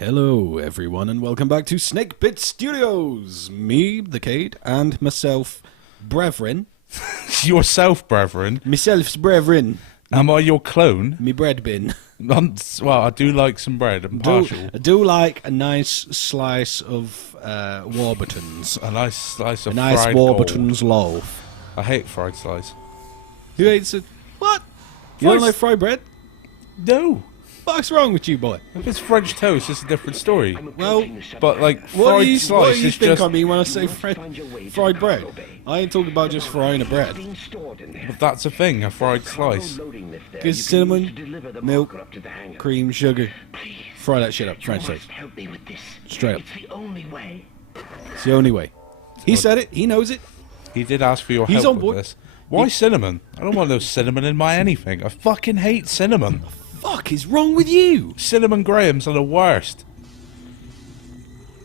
Hello, everyone, and welcome back to Snakebit Studios. Me, the Cade, and myself, Brevrin. Yourself, brethren. Myself's Brevrin. Am I your clone? Me bread bin. Well, I do like some bread. I'm partial. I do like a nice slice of Warburtons. A nice slice of A nice fried Warburtons gold. loaf. I hate fried slice. Who hates it? What? You don't like fried bread? No. What's wrong with you, boy? If it's French toast, it's a different story. Well, But, like, what do fried you slice think is just... I mean when I say fried bread? I ain't talking about just frying a bread. But that's a thing, a fried slice. Because cinnamon, milk, cream, sugar. Fry that shit up, French toast. Straight up. It's the only way. He said it. He knows it. He did ask for your He's help on board. with this. Why cinnamon? I don't want no cinnamon in my anything. I fucking hate cinnamon. Fuck is wrong with you? Cinnamon Grahams are the worst.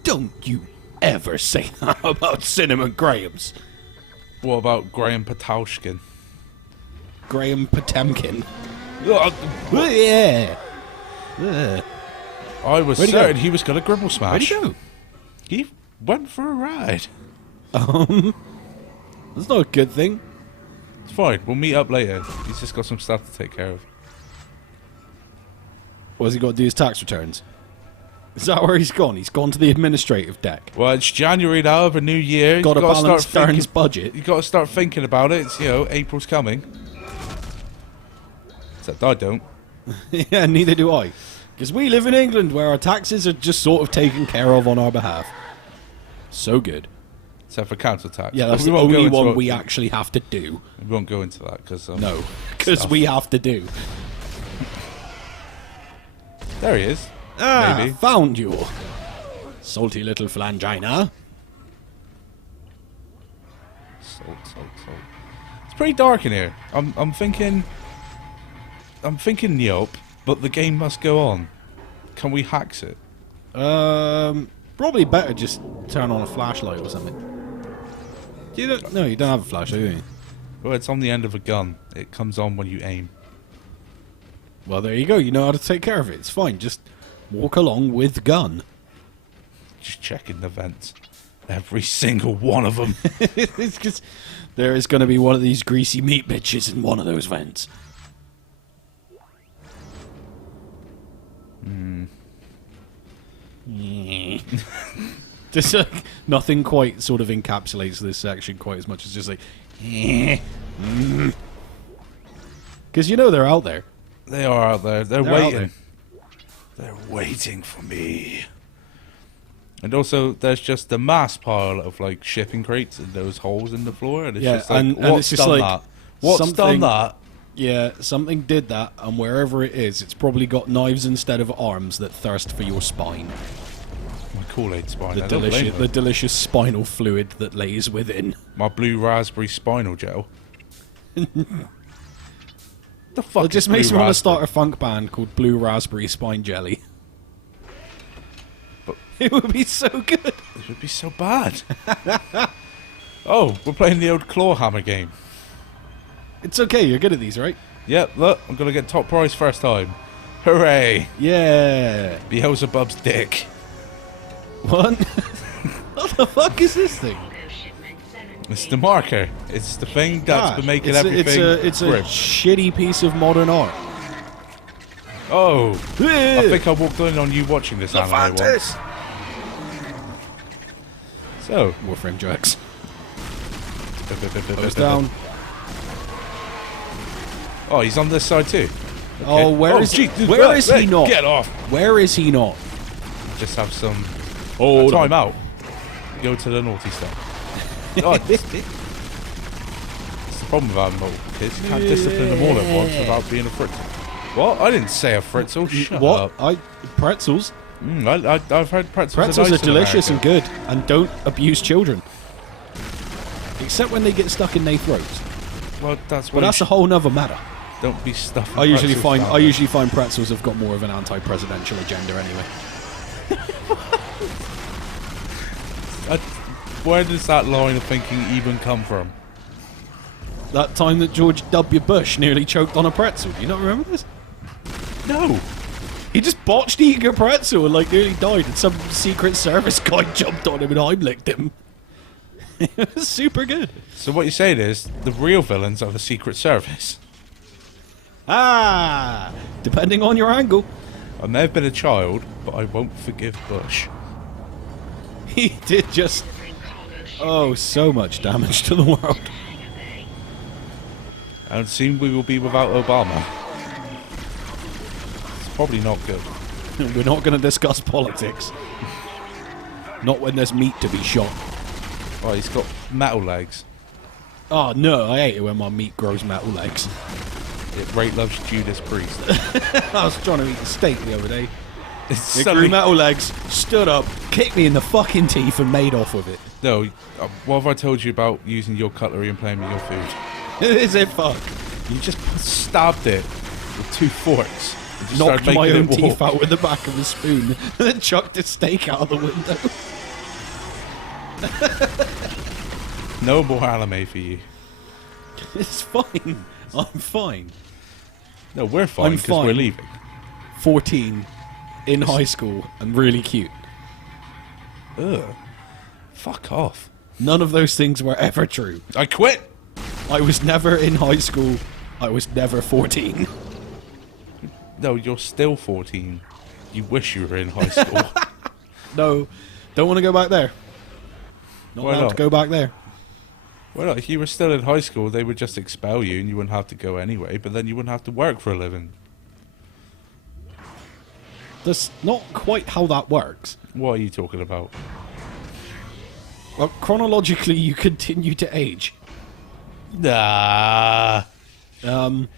Don't you ever say that about cinnamon Grahams. What about Graham Pataushkin? Graham Potemkin. Ugh. Oh, yeah. Ugh. I was Where'd he certain go? he was going to gribble smash. Where'd he go? He went for a ride. That's not a good thing. It's fine. We'll meet up later. He's just got some stuff to take care of. What has he got to do his tax returns? Is that where he's gone? He's gone to the administrative deck. Well, it's January now of a new year. Got to You've balance start Darren's thinking, budget. you've got to start thinking about it. It's, April's coming. Except I don't. Yeah, neither do I. Because we live in England where our taxes are just sort of taken care of on our behalf. So good. Except for council tax. Yeah, that's We the won't go only into one it. we actually have to do. We won't go into that because No, because we have to do. There he is. Ah, Maybe. found you. Salty little flangina. Salt. It's pretty dark in here. I'm thinking yup, but the game must go on. Can we hacks it? Probably better just turn on a flashlight or something. No, you don't have a flashlight, do you? Well, it's on the end of a gun. It comes on when you aim. Well, there you go. You know how to take care of it. It's fine. Just walk along with gun. Just checking the vents. Every single one of them. It's because there is going to be one of these greasy meat bitches in one of those vents. Just nothing quite sort of encapsulates this section quite as much as just like, because you know they're out there. They are out there. They're They're out waiting. They're waiting for me. And also, there's just a mass pile of like shipping crates and those holes in the floor, and it's Yeah, just like, and what's it's just done like that? What's something- done that? Yeah, something did that, and wherever it is, it's probably got knives instead of arms that thirst for your spine. My Kool-Aid spine. The I don't blame delicious, them. the delicious spinal fluid that lays within. My blue raspberry spinal gel. The fuck It is just makes blue me want to raspberry? start a funk band called Blue Raspberry Spine Jelly. But- It would be so good. It would be so bad. Oh, we're playing the old claw hammer game. It's okay, you're good at these, right? Yep, look, I'm gonna get top prize first time. Hooray! Yeah. Beelzebub's dick. What? What the fuck is this thing? It's the marker. It's the thing that's been making it's everything. It's a grip. shitty piece of modern art. Oh, I think I walked in on you watching this anime once. So, Warframe jokes. Goes down. Oh, he's on this side too. Oh, where is he? Where is he not? Get off! Where is he not? Just have some Hold time out. Go to the naughty stuff. Oh, it's the problem with having multiple kids. You can't discipline them all at once without being a fritzel. What? I didn't say a fritzel. Shut What? up. Pretzels? I've heard pretzels. Pretzels nice are in delicious and America. good, and don't abuse children. Except when they get stuck in their throats. Well, that's But what. that's a whole nother matter. Don't be stuffing. I usually pretzels find down there. pretzels have got more of an anti-presidential agenda anyway. Where does that line of thinking even come from? That time that George W. Bush nearly choked on a pretzel. Do you not remember this? No. He just botched eating a pretzel and like nearly died, and some Secret Service guy jumped on him and Heimlicked him. It was super good. So what you're saying is the real villains are the Secret Service. Ah, depending on your angle. I may have been a child, but I won't forgive Bush. He did just, so much damage to the world. And soon we will be without Obama. It's probably not good. We're not going to discuss politics. Not when there's meat to be shot. Oh, he's got metal legs. Oh no, I hate it when my meat grows metal legs. Ray loves Judas Priest. I was trying to eat a steak the other day. It's It suddenly- grew metal legs, stood up, kicked me in the fucking teeth and made off with it. No, what have I told you about using your cutlery and playing with your food? Is it fuck? You just stabbed it with 2 forks. And just Knocked started my making own it walk. teeth out with the back of the spoon and then chucked the steak out of the window. No more anime for you. It's fine. I'm fine. No, we're fine I'm because we're fine. leaving. 14, in high school, and really cute. Ugh. Fuck off. None of those things were ever true. I quit! I was never in high school. I was never 14. No, you're still 14. You wish you were in high school. No, don't want to go back there. Not Why allowed not? to go back there. Well, if you were still in high school, they would just expel you and you wouldn't have to go anyway, but then you wouldn't have to work for a living. That's not quite how that works. What are you talking about? Well, chronologically, you continue to age. Nah. Um,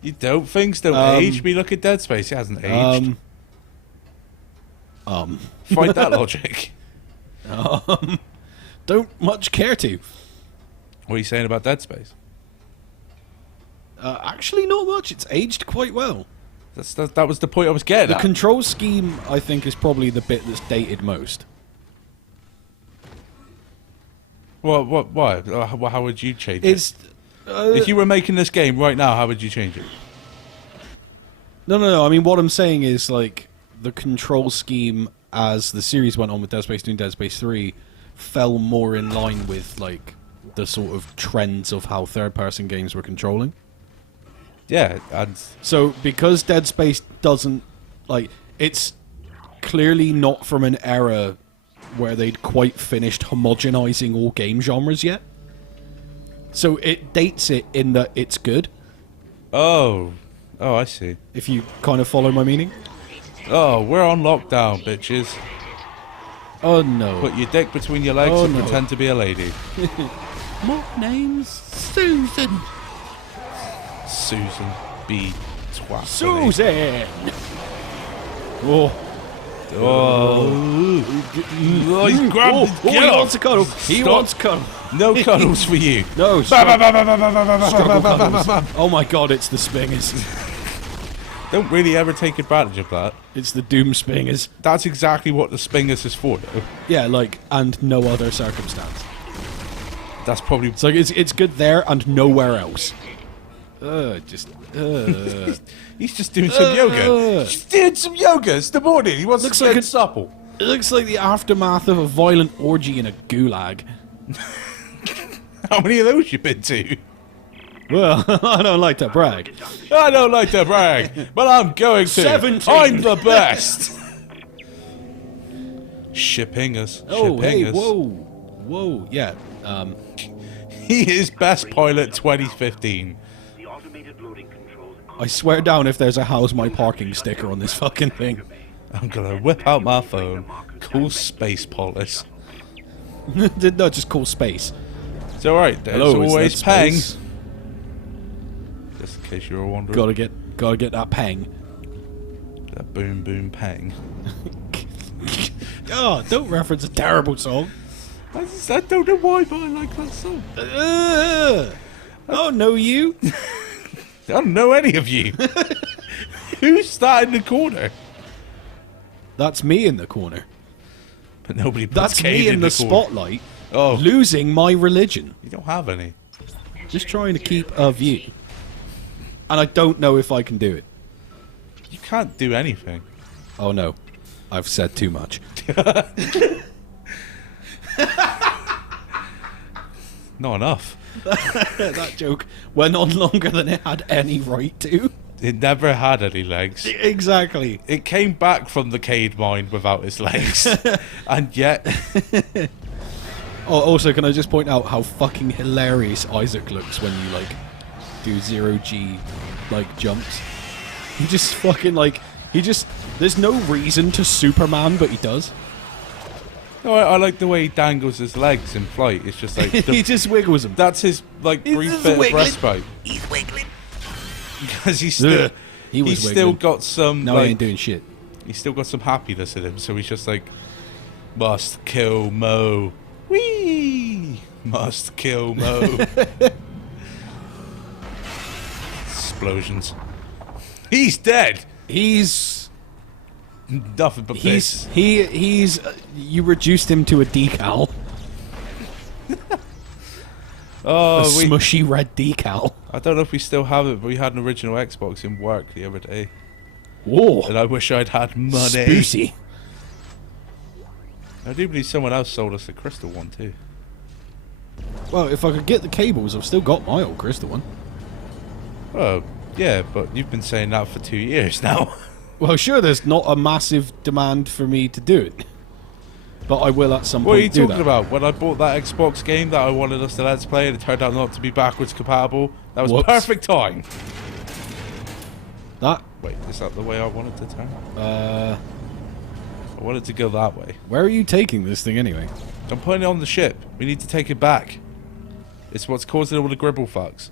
You don't? Things don't age. Me look at Dead Space. It hasn't aged. Find that logic. Don't much care to. What are you saying about Dead Space? Actually, not much. It's aged quite well. That was the point I was getting The at. control scheme, I think, is probably the bit that's dated most. Why? How would you change it? It's If you were making this game right now, how would you change it? no. I mean, what I'm saying is like the control scheme as the series went on with Dead Space 2 and Dead Space 3 fell more in line with like the sort of trends of how third-person games were controlling. Yeah, and So because Dead Space doesn't like it's clearly not from an era where they'd quite finished homogenizing all game genres yet. So it dates it in that it's good, oh, I see. if you kind of follow my meaning. Oh, we're on lockdown, bitches. Oh no. Put your dick between your legs Oh, and no. pretend to be a lady. My name's Susan. Susan B. Twat. Susan! Oh. Oh, he's grabbed his He get off. wants a cuddle. He Stop. wants a cuddle. No cuddles for you. No, struggle cuddles. Oh my god, it's the Spingers. Don't really ever take advantage of that. It's the Doom Spingers. That's exactly what the Spingers is for, though. Yeah, like, and no other circumstance. That's probably... It's like, it's good there and nowhere else. He's just doing some yoga. Just doing some yoga. It's the morning. He wants Looks to like get a- supple. It looks like the aftermath of a violent orgy in a gulag. How many of those you been to? Well, I don't like to brag. I don't like to brag, but I'm going to. 17. I'm the best. Shipping us. Oh, Shipping hey, us. whoa, yeah. He is best pilot 2015. The automated loading controls. I swear down if there's a "How's my parking" sticker on this fucking thing. I'm gonna whip out my phone. Call Space Police. No, just call space. It's alright. There's Hello, is always that pang. space? Just in case you're wondering. Gotta get that pang. That boom boom pang. Oh, don't reference a terrible song. I don't know why, but I like that song. Oh, no, you. I don't know any of you. Who's that in the corner? That's me in the corner. But nobody puts That's Kane me in the corner. spotlight, Oh, losing my religion. you don't have any. Just trying to keep a view. And I don't know if I can do it. You can't do anything. Oh no, I've said too much. Not enough. That joke went on longer than it had any right to. It never had any legs. Exactly. It came back from the cave mine without its legs. And yet... Oh, also, can I just point out how fucking hilarious Isaac looks when you, like, do 0G, like, jumps? He just fucking, like, there's no reason to Superman, but he does. No, I like the way he dangles his legs in flight. It's just like... He just wiggles them. That's his, like, He's brief just bit of wiggling. respite. He's wiggling. Because he's still... Ugh, he was he's still wiggling. got some, No, like... he ain't doing shit. He's still got some happiness in him, so he's just like... Must kill Mo. Whee! Must kill Mo. Explosions. He's dead! He's Nothing but piss. he's you reduced him to a decal. A Oh, smushy red decal. I don't know if we still have it, but we had an original Xbox in work the other day. Whoa. And I wish I'd had money. Spoocy. I do believe someone else sold us a crystal one too. Well, if I could get the cables, I've still got my old crystal one. Oh, yeah, but you've been saying that for 2 years now. Well, sure, there's not a massive demand for me to do it. But I will at some What are point you do talking that. about? When I bought that Xbox game that I wanted us to let's play and it turned out not to be backwards compatible, that was Whoops. perfect time. That, Wait, is that the way I wanted to turn? I wanted to go that way. where are you taking this thing anyway? I'm putting it on the ship. We need to take it back. It's what's causing all the gribble fucks.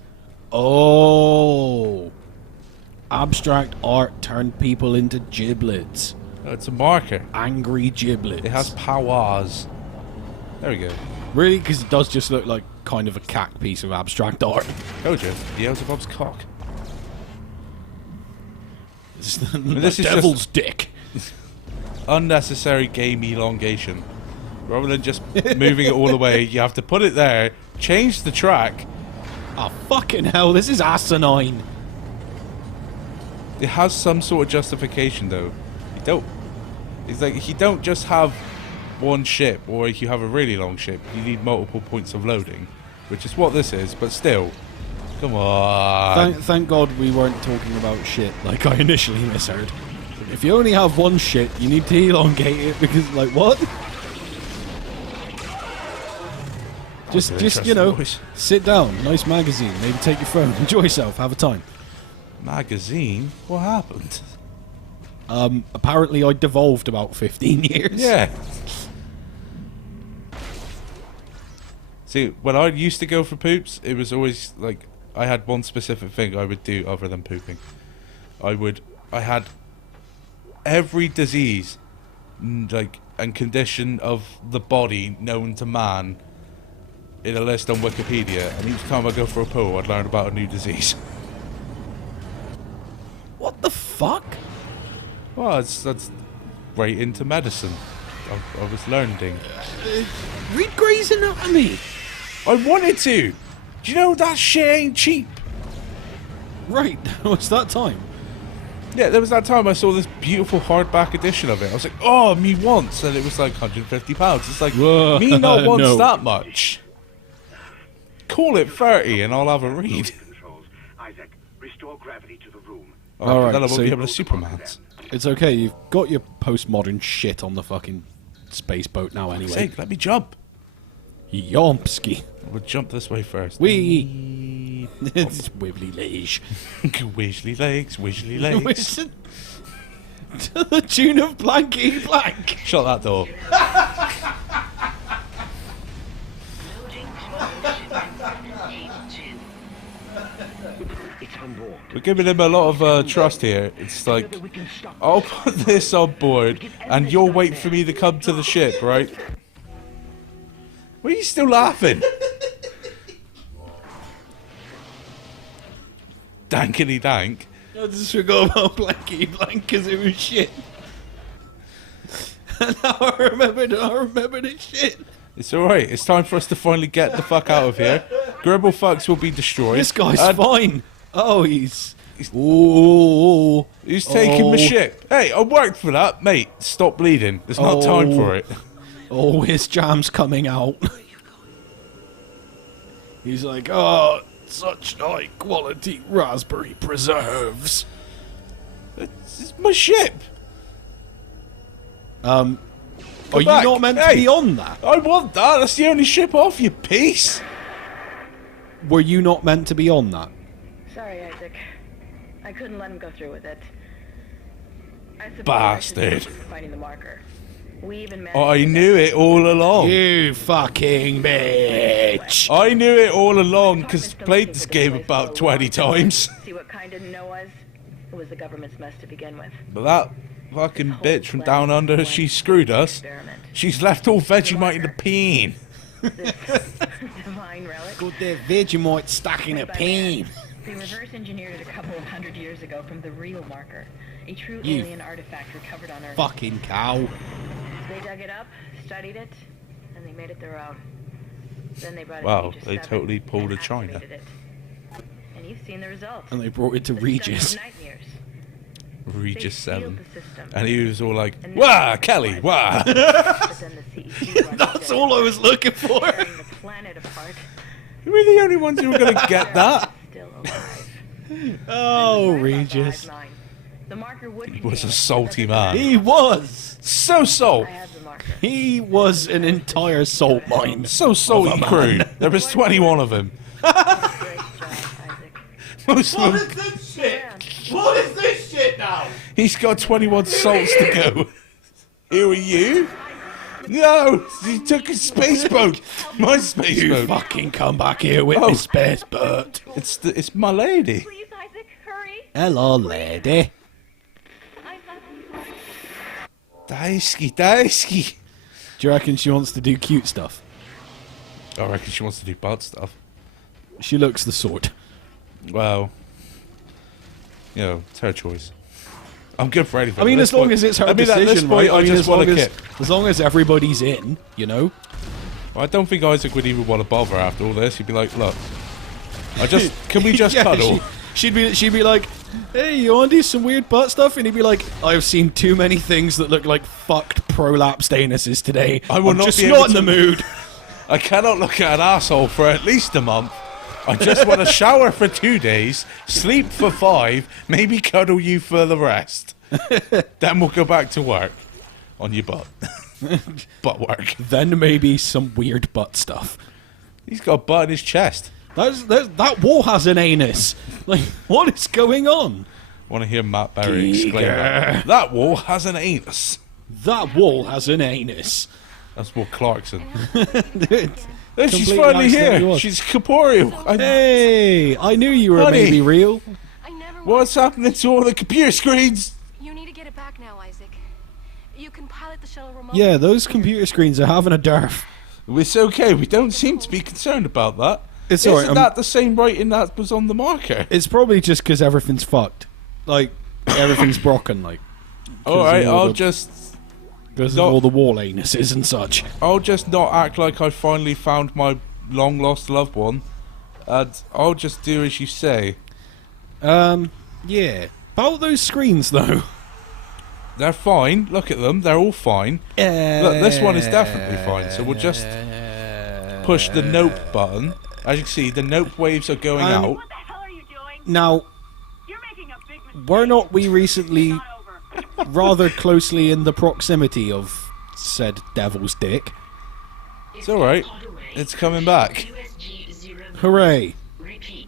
Oh. Abstract art turned people into giblets. Oh, it's a marker. Angry giblets. It has powers. There we go. Really? Because it does just look like kind of a cack piece of abstract art. Told you. Beelzebub's cock. It's the this is devil's dick. Unnecessary game elongation. Rather than just moving it all the way, you have to put it there, change the track. Oh, fucking hell, this is asinine. It has some sort of justification though. It's like you don't just have one ship, or if you have a really long ship, you need multiple points of loading, which is what this is. But still, come on. Thank God we weren't talking about shit like I initially misheard. If you only have one shit, you need to elongate it because, like, what? Just you know, Voice. sit down, nice magazine, maybe take your phone, enjoy yourself, have a time. Magazine? What happened? Apparently I devolved about 15 years. Yeah. See, when I used to go for poops, it was always like I had one specific thing I would do other than pooping. I had every disease, like, and condition of the body known to man in a list on Wikipedia, and each time I go for a poo, I'd learn about a new disease. What the fuck? Well, that's right into medicine. I was learning. Read Grey's Anatomy. I wanted to. Do you know that shit ain't cheap? Right, what's that time? Yeah, there was that time I saw this beautiful hardback edition of it. I was like, oh, me once. And it was like £150. It's like, Whoa, me not once no. that much. Call it 30 and I'll have a read. Controls. Isaac, restore gravity to the room. Alright, then I won't so be able to Superman. It's okay, you've got your postmodern shit on the fucking space boat now anyway. Sake, let me jump. Yompski. We'll jump this way first. Wee. It's wibbly leash. Wiggly legs, wiggly legs. To the tune of Blankety Blank. Shut that door. It's on board. We're giving him a lot of trust here. It's like, I'll put this on board and you'll wait for me to come to the ship, right? Why are you still laughing? Dankety dank. I just forgot about Blankety Blank because it was shit. And now I remembered it's shit. It's alright. It's time for us to finally get the fuck out of here. Gribble fucks will be destroyed. This guy's And fine. Oh, he's Ooh. Who's taking my ship? Hey, I worked for that, mate. Stop bleeding. There's not time for it. Oh, his jam's coming out. He's like, oh, such high quality raspberry preserves. It's my ship. Are you back. not meant to Hey. be on that? I want that. That's the only ship off, you piece. Were you not meant to be on that? Sorry, Isaac. I couldn't let him go through with it. I suppose Bastard. I should thank you for finding the marker. We even managed I to knew it all along. You fucking bitch! I knew it all along because I played this game about 20 times. See what kind didn't know us? It was the government's mess to begin with. But that fucking bitch from down under, she screwed us. Experiment. She's left all Vegemite in the peen. This divine relic. Got that Vegemite stuck in a made by pan. man. They reverse engineered it a couple of hundred years ago from the real marker, a true You alien artifact recovered on Earth. Fucking cow. They dug it up, studied it, and they made it their own. Then they brought it Wow, to Aegis they 7 totally pulled and a China. activated it. And you've seen the results. And they brought it to The stuff Regis. of nightmares. Regis They 7. sealed the system. And he was all like, And wah, now- Kelly, wah. But then the CEC runs That's dead, all I was looking for. tearing the planet apart. We're the only ones who were going to get that. Still alive. Oh, Right about the Regis. hive mind. The marker would He was a contain it, salty but man. He was. So salt. I have the marker. He was an entire salt mine. So salty crew. There was 21 of them. Great job, Isaac. Most of them. this shit? What is this shit now? He's got 21 salts to go. Who are you? No, he took a space boat. My space You boat. fucking come back here with Oh. this space boat. It's my lady. Please, Isaac, hurry. Hello, lady. Daisuke, Daisuke. Do you reckon she wants to do cute stuff? I reckon she wants to do bad stuff. She looks the sort. Well, you know, it's her choice. I'm good for anything. I mean, At as this long point- as it's her I mean, at this decision, point, right? I just want a kip. as long as everybody's in, you know. I don't think Isaac would even want to bother after all this. He'd be like, "Look, can we just Yeah, cuddle?" she'd be like, "Hey, you want to do some weird butt stuff?" And he'd be like, "I've seen too many things that look like fucked prolapsed anuses today. I will I'm not just be able not in to- the mood." I cannot look at an asshole for at least a month. I just want to shower for 2 days, sleep for 5, maybe cuddle you for the rest. Then we'll go back to work on your butt. Butt work. Then maybe some weird butt stuff. He's got a butt in his chest. That wall has an anus. Like, what is going on? Want to hear Matt Berry exclaim Giga. that? That wall has an anus. That wall has an anus. That's Will Clarkson. Dude. Oh, she's Completely finally accidentally here. was. She's corporeal. Hey, I knew you were Honey. maybe real. I never What's happening to all the computer screens? You need to get it back now, Isaac. You can pilot the shuttle remote. Yeah, those computer screens are having a dearth. It's okay. We don't seem to be concerned about that. It's Isn't alright, I'm- that the same writing that was on the marker? It's probably just because everything's fucked. Like, everything's broken, like, All right, all I'll the- just because of No. all the wall anuses and such. I'll just not act like I finally found my long lost loved one, and I'll just do as you say. Yeah. About those screens, though. They're fine. Look at them. They're all fine. Look, this one is definitely fine. So we'll just push the nope button. As you can see, the nope waves are going out. What the hell are you doing? Now, You're making a big mistake. were not we recently Not over. rather closely in the proximity of said devil's dick? It's all right. It's coming back. Hooray.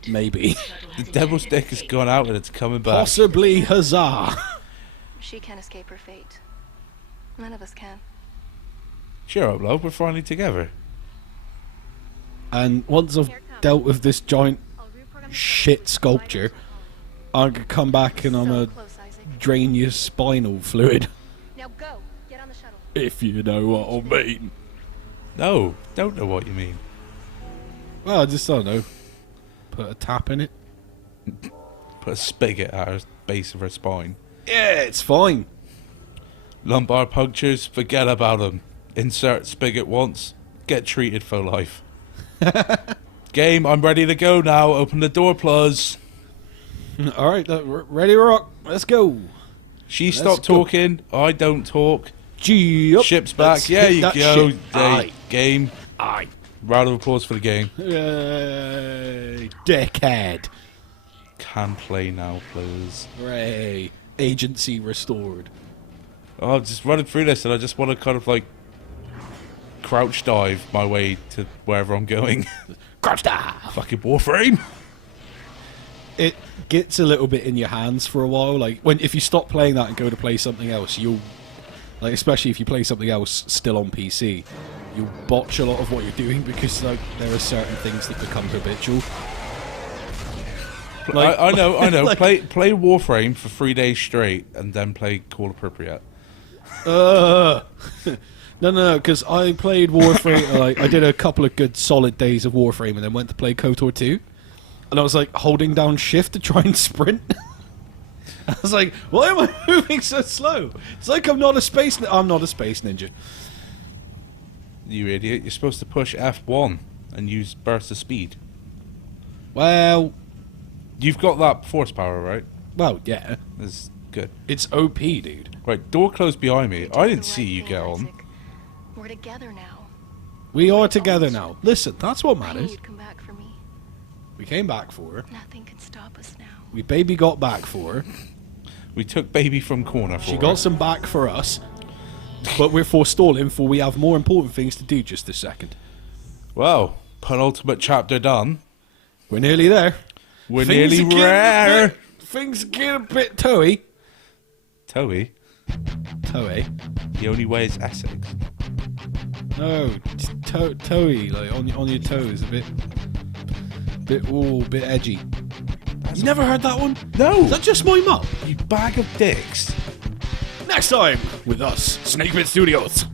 Maybe. The devil's dick has gone out and it's coming back. Possibly huzzah. She can't escape her fate. None of us can. Cheer up, love. We're finally together. And once I've dealt with this giant I'll reprogram the shit sculpture, I could come back and I'm so gonna close, Isaac. drain your spinal fluid. Now go. Get on the shuttle. If you know what I mean. No, don't know what you mean. Well, I just don't know. Put a tap in it. Put a spigot at her base of her spine. Yeah, it's fine. Lumbar punctures, forget about them. Insert spigot once, get treated for life. Game, I'm ready to go now. Open the door, plus. All right, ready to rock. Let's go. She stopped go. talking. I don't talk. Gee up. Ship's back. Let's Yeah, hit you that go. ship. Hey, Aye. game. Aye. Round of applause for the game. Yay. Dickhead. Can play now, please. Hooray. Agency restored. Oh, just running through this, and I just want to kind of like crouch dive my way to wherever I'm going. Crouch dive. Fucking Warframe. It gets a little bit in your hands for a while. Like if you stop playing that and go to play something else, you'll like, especially if you play something else still on PC, you'll botch a lot of what you're doing because like there are certain things that become habitual. Like- I know. like- play Warframe for 3 days straight, and then play Call Appropriate. No, because I played Warframe. Like I did a couple of good solid days of Warframe, and then went to play KOTOR 2, and I was like holding down Shift to try and sprint. I was like, why am I moving so slow? It's like I'm not a space. I'm not a space ninja. You idiot! You're supposed to push F1 and use burst of speed. Well, You've got that force power, right? yeah. That's good. It's OP, dude. Right, door closed behind me. I didn't The see right you thing, get on. Isaac. We're together now. We are together now. Listen, that's what I knew matters. you'd come back for me. We came back for her. Nothing can stop us now. We baby got back for her. We took baby from corner for She her. got some back for us. But we're forestalling for we have more important things to do just this second. Well, penultimate chapter done. We're nearly there. We're Things nearly are getting a rare. bit- Things get a bit toey. Toey, Toey? he only wears Essex. No, toey, like on your toes, a bit, bit edgy. You never heard that one? No, Is that just my mum? you bag of dicks. Next time with us, Snakebit Studios.